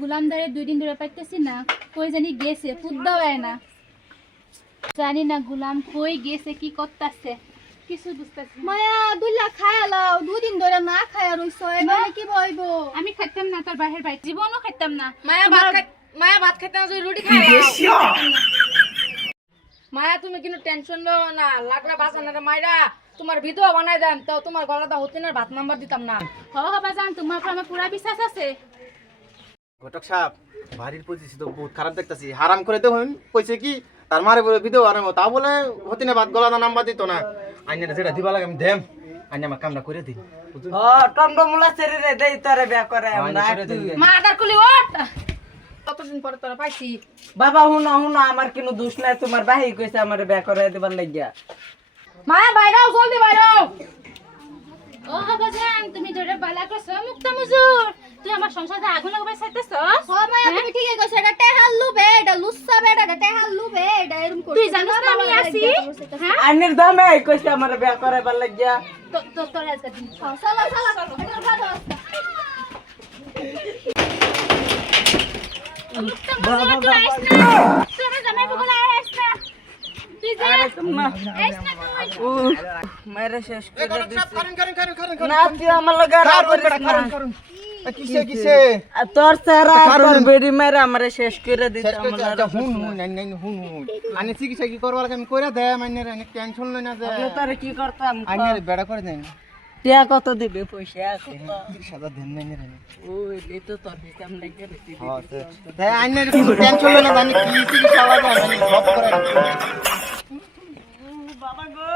গুলামদারে 2 দিন ধরে পাইতেছি না, কই জানি গেছে, পুদ্দাও আয় না। জানি না গুলাম কই গেছে, কি করতেছে, কিছু বুঝতেছি না। মায়া দুল্লা খায়ালাও 2 দিন ধরে না খায়া রইছো, এবারে কি বইবো? আমি খাইতাম না তোর বাহির বাইরে, জীবনও খাইতাম না। মায়া ভাত খাইতে না, রুটি খাই মায়া। তুমি কিন্তু টেনশন লো না, লাগলে বাঁচানোর মাইরা তোমার ভিডিও বানাই দেন, তো তোমার গলাটা হতে না ভাত নাম্বার দিতাম না। বাজান, তোমার উপর আমার পুরা বিশ্বাস আছে। ঘটক সাহেব, বাড়ির পজিশন তো বহুত খারাপ দেখতাছি। হারাম করে দেখুন কইছে কি তার মারে বলে ভিডিও আরাম, তা বলে হতে না ভাত গলাটা নাম্বার দিত না। আইনা যেটা দিবা লাগে আমি দেম, আইনা আমার কামটা করে দিই। টমটমুলা ছেড়ে রে দেই তোরে বিয়া করে আমরা। মা আদার কুলি ওঠ, কতদিন পরে তোরা পাইছি। বাবা হুনো হুনো, আমার কোনো দোষ নাই, তোমার বাহি কইছে আমারে বিয়া করে দিবার লাগিয়া। মায়া বাইরাও, জলদি বাইরাও। বাজান, তুমি ধরে বালা করছো মুক্তা মুজুর, তুই আমার সংসারে আগুন লাগাই চাইতেছস। মায়া তুমি ঠিকই কইছো, এটা টেহাল লুবে, এটা লুচ্ছা বেটা, এটা টেহাল লুবে, এটা এরকম করছে। তুই জানিস না আমি আছি, হ্যাঁ? আইনের দামে কইছে আমারে বিয়া করে দিবার লাগিয়া। তোর আজকে দিন চলো চলো এটা ভালো আছে। মুক্তা মুজুর, তুই আইস না, তোর জামাই বগলে আইস না, তুই যা, আইস না তুই। ও মেরে শেষ করে ঘটক দিছি। সাহেব কারণ কারণ কারণ কারণ না তুই আমার লগে রাগ করিস না। কিসে কিসে আর তোর সারা তোর বেড়ি মেরে আমারে শেষ করে দিছে। শেষ করতে আচ্ছা হুন হুন নাই নাই হুন হুন আনি চিকিৎসা কি করবার লাগে আমি কইরা দে মাইনের অনেক টেনশন লই না যে আমি তোরে কি করতাম? আইনের বেড়া করে দেন টিয়া কত দিবে পয়সা আছে? 30,000 দেন নাই রে। ওই লে তো তোর হিসাব লাগে রে। হ্যাঁ তাই আইনের কিছু টেনশন লই না, জানি কি চিকিৎসা লাগে আমি সব করে বাবা গো